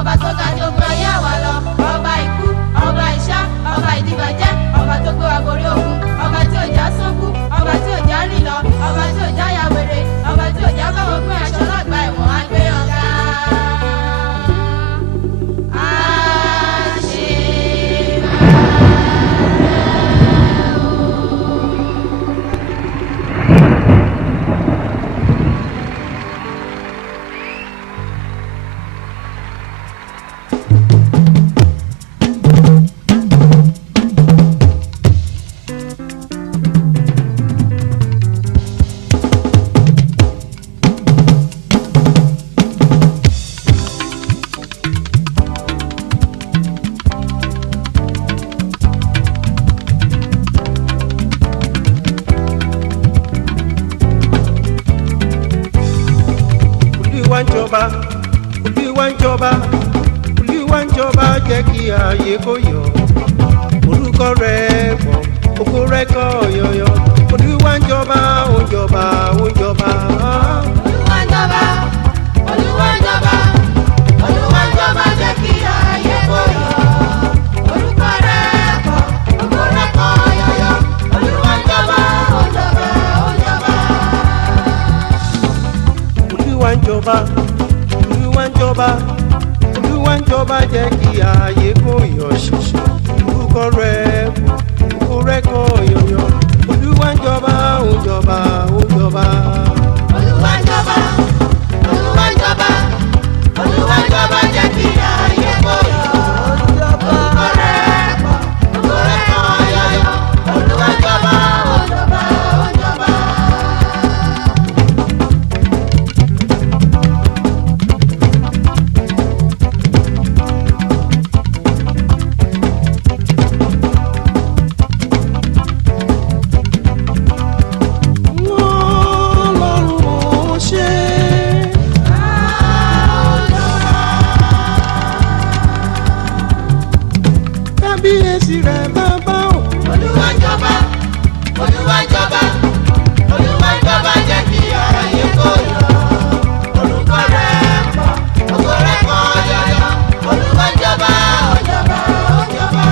ọba tó ga jogun ayé àwa lọ, ọba ikú, ọba ìṣá, ọba ìdìbàjẹ́, ọba tó gbé wa borí ogun, ọba tí ò já sókú, ọba tí ò já rìn lọ, ọba tí ò já ya wèrè, ọba tí ò já báwọn gbé aṣọ lágbà ẹ̀wọ̀n á gbé ọ̀gá. Olúwa ń jọba jẹ́ kí ayé kó yọ̀, orúkọ rẹ̀ pọ̀, ògo rẹ̀ kọ́ yọ̀yọ̀. Olúwa ń jọba, ó ń jọba, ó ń jọba. Olúwa ń jọba, Olúwa ń jọba, Olúwa ń jọba jẹ́ kí ayé kó yọ̀, orúkọ rẹ̀ pọ̀, ògo rẹ̀ kọ́ yọ̀yọ̀. Olúwa ń jọba, ó ń jọba, ó ń jọba. Olúwa ń jọba, Olúwa ń jọba, Olúwa ń jọba jẹ́ kí ayé kó yọ̀ ṣẹ̀ṣẹ̀. Orúkọ rẹ̀ pọ̀, ògo rẹ̀ kọ́ yọ̀yọ̀. Olúwa ń jọba, ó ń jọba, ó ń jọba. Olúwa ń jọba, Olúwa ń jọba, Olúwa ń jọba jẹ́ kí ayé kó yọ̀, orúkọ rẹ̀ pọ̀, ògo rẹ̀ kọ́ yọ̀yọ̀. Olúwa ń jọba, ó ń jọba, ó ń jọba. Kábíyèsí rẹ̀ bàbá o. Olúwa ń jọba, Olúwa ń jọba, Olúwa ń jọba jẹ́ kí ayé kó yọ̀, orúkọ rẹ̀ pọ̀, ògo rẹ̀ kọ́ yọ̀yọ̀. Olúwa ń jọba, ó ń jọba, ó ń jọba.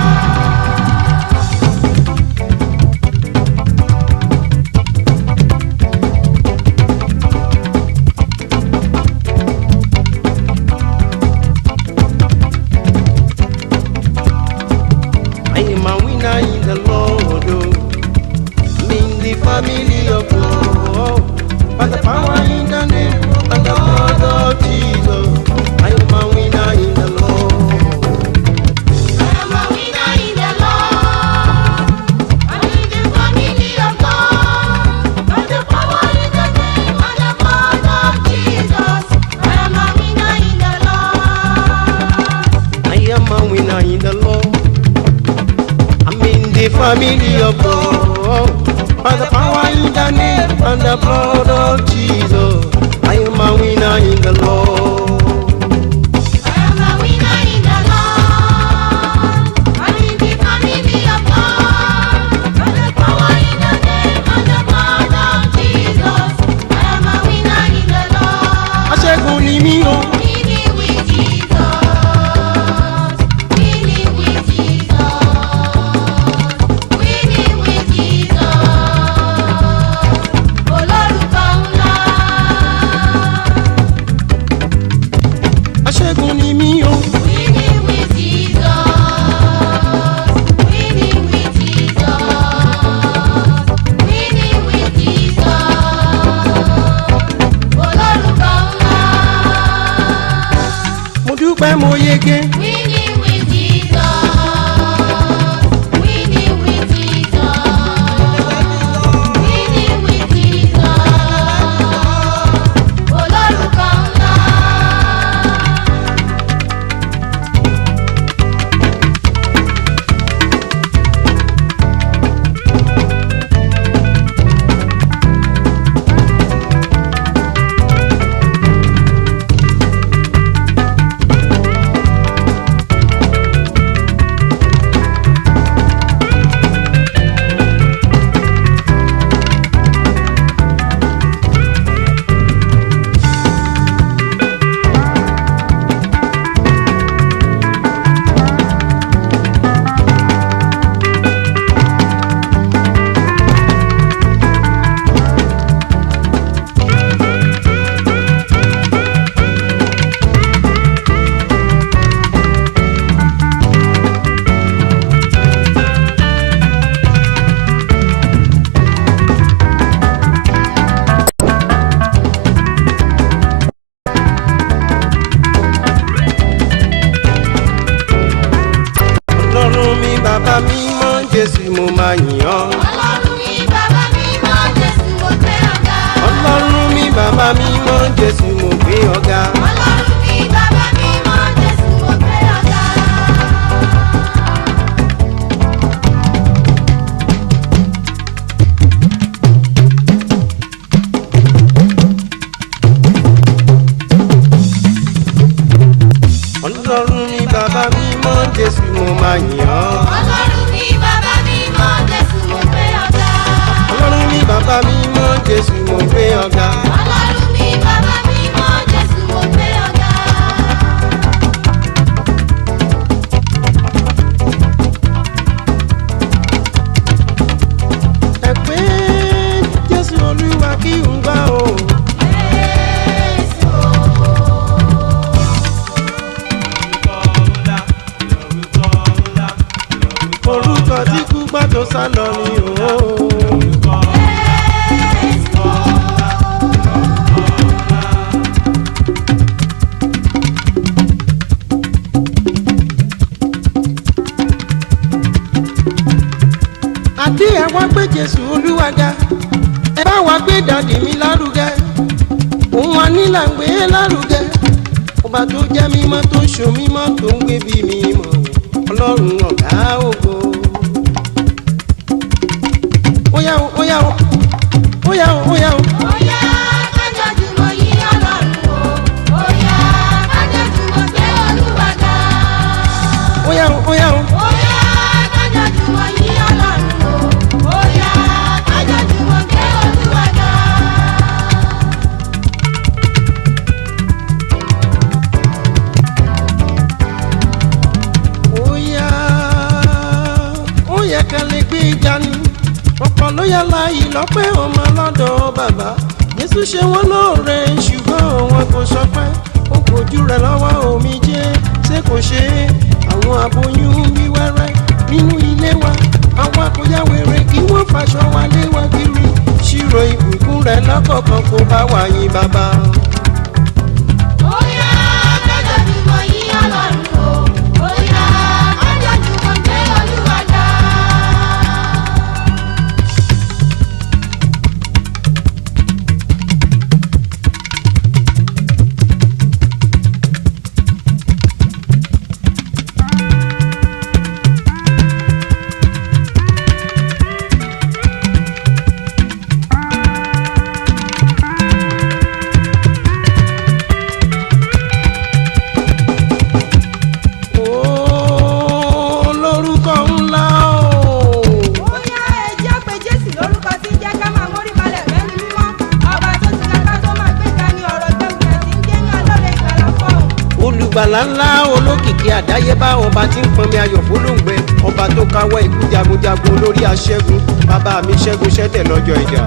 I am a winner in the Lord, oh. I'm in the family of God, by the power in the name and the blood of Jesus. I am a winner in the Lord. I am a winner in the Lord. I'm in the family of God, by the power in the name and the blood of Jesus. I am a winner in the Lord. I am a winner in the Lord. I'm in the family of God, by the power in the name and the blood of Jesus. I am a winner in the Lord. I am a winner in the Lord. I'm in the family of God, by the power in the name and the blood of Jesus. I am a winner in the Lord. Aṣẹ́gun ni mí o. Winning with Jesus, winning with Jesus, winning with Jesus. Olórúkọ ńlá. Aṣẹ́gun ni mí o. Winning with Jesus, winning with Jesus, winning with Jesus. Olórúkọ ńlá. Mo dúpẹ́ mo yege. Winning with Jesus, winning with Jesus, winning with Jesus. Olórúkọ ńlá. Jésù mo máa yìn ọ́. Ọlọ́run mi bàbá mímọ́ Jésù mo gbé ọ̀gá. Ọlọ́run mi bàbá mímọ́ Jésù mo gbé ọ̀gá. Ọlọ́run mi bàbá mímọ́ Jésù mo gbé ọ̀gá. Ẹ pé Jésù Olúwa kí n gbà o. Orúkọ tí kú gbà tó sá lọ ni o. Àti ẹ wá gbé Jésù Olúwa ga, ẹ bá wá gbé dàdí mi lárugẹ, òun wa nílà ń gbé lárugẹ, ọba tó jẹ́ mímọ́ tó ṣò mímọ́ tó ń gbé bí mímọ́, Ọlọ́run ọ̀gá ògo. Óyá o, óyá o, óyá o, óyá o. Óyá kájọ jùmọ̀ yí Ọlọ́run o. Óyá kájọ jùmọ̀ gbé Olúwa ga. Óyá o, óyá o. Óyá kájọ jùmọ̀ yí Ọlọ́run o. Óyá kájọ jùmọ̀ gbé Olúwa ga. Óyá, ó yẹ ká lè gbé ìjánu, ọ̀pọ̀ ló yá láàyè lọ́pẹ́ ọmọ lọ́dọ̀ bàbá. Jésù ṣe wọ́n lóore ṣùgbọ́n wọn kò sọpẹ́, ó kojú rẹ̀ lọ́wọ́ omijé ṣé kò ṣe é. Àwọn aboyún bí wẹ́rẹ́ nínú ilé wa, àwa kò yá wèrè kí wọ́n faṣọ wa lé wa kiri. Ṣírò ìbùkún rẹ̀ lọ́kọ̀ọ̀kan kó bá wa yìn bàbá. Óyá kájọ jùmọ̀ yí Ọlọ́run o. Óyá kájọ jùmọ̀ gbé Olúwa ga. Ó lórúkọ ńlá o. Óyá ẹ jẹ́ pé Jésù lórúkọ tí ń jẹ́ ká máa mórí balẹ̀ lẹ́nu mímọ́. Ọba tó ti lápá tó máa gbé ga ní ọ̀rọ̀ gbẹ̀gbẹ̀ tí ń jẹ́ ní alóore ìgbàlà fọ́ọ̀hún. Olùgbàlà ńlá olókìkí àdáyébá, ọba tí ń pọnmi ayọ̀ fólóńgbẹ, ọba tó káwọ́ ikú jagunjagun lórí aṣẹ́gun, bàbá mi ṣẹ́gun ṣẹ́tẹ̀ lọ́jọ́ ìjà.